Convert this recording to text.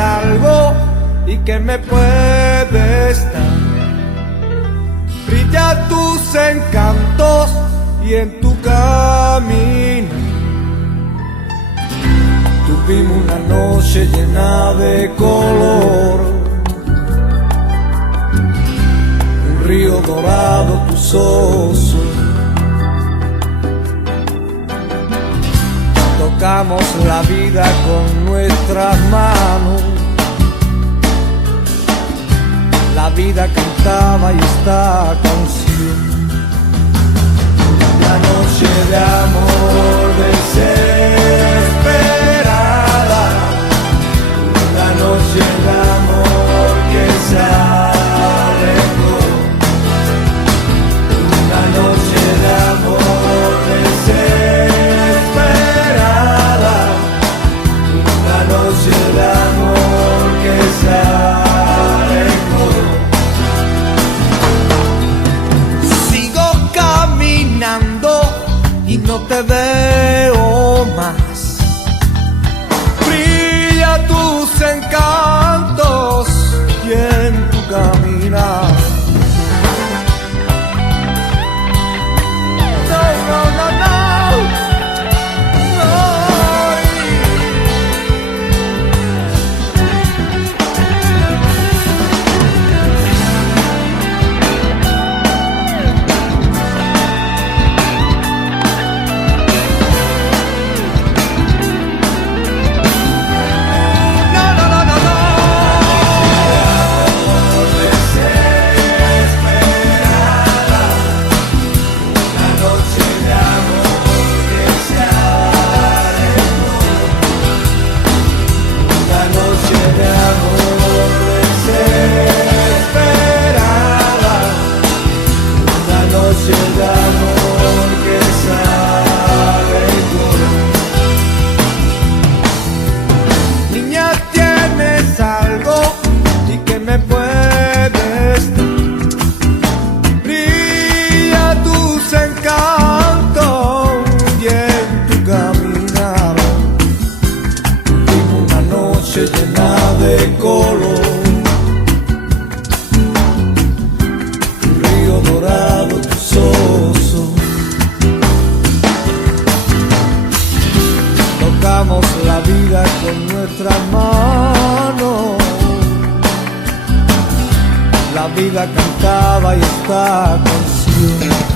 algo y que me puedes dar. Brilla tus encantos y en tu camino tuvimos una noche llena de color, un río dorado, tus ojos. Tocamos la vida con nuestras manos, la vida cantaba y esta canción. La noche de amor desesperada, la noche de amor que se alejó, la noche de amor desesperada, la noche de amor que se alejó. Sigo caminando y no te veo más. Brilla tus encantos y en tu caminar. No, no, no, no. Niña, tienes algo y que me puedes dar. Brilla tus encantos y en tu caminar tuvimos una noche llena de color, un río dorado, tus ojos. Tocamos la vida con nuestras manos, la vida cantaba y esta canción.